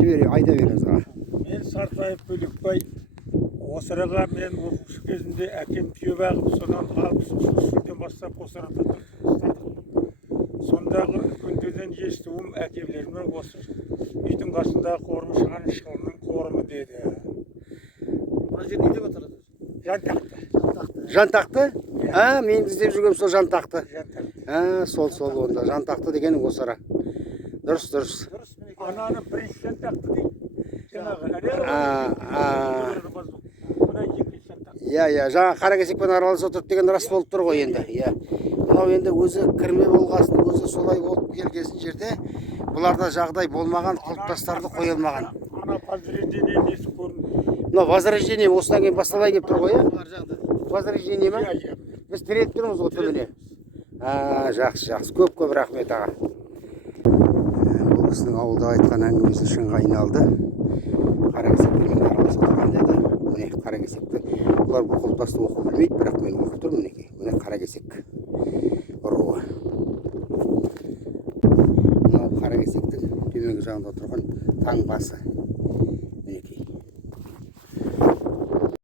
жібере, айда беріңіз аға. Мен Сартаев Бөлекбай. Осы араға мен оқушы кезінде әкем түйе бағып, содан 63 жылдан бастап осы арада тұрдық. Сондағы үлкендерден естуім әкелеріме осы үйдің қасындағы қорымшыған шылының қорымы деді. Мына жер не деп аталады? Жантақты. Жантақты? Мен іздеп жүргем сол жантақты. Жантақты. Сол онда. Жантақты деген осы ара. Дұрыс. Дұрыс мінекей. Ананың бірінші жантақты дейді. Жаңағы мына екінші жантақты. Иә, жаңа Қаракесекпен аралас отырды деген рас болып тұр ғой енді. Иә. Мынау енді өзі кірме болғасын, өзі солай болып келгесін жерде бұларда жағдай болмаған, құлпытастарды қойылмаған. Ана возрождение несі көрінді. Мынау возрождение осыдан кейін басталай деп тұр ғой, иә? Ар жағында. Возрождение ма? Біз тіреп тұрмыз ғой түбіне. Жақсы. Көп рахмет аға. Бұл кісінің ауылда айтқан әңгімесі шынға айналды. Қаракесектермен аралас отырған деді. Міне Қаракесекті. Бұлар бұл құлпытасты оқу білмейді, бірақ мен оқып тұрмын мінекей. Міне Қаракесек руы. Мынау Қаракесектің төменгі жағында тұрған таңбасы.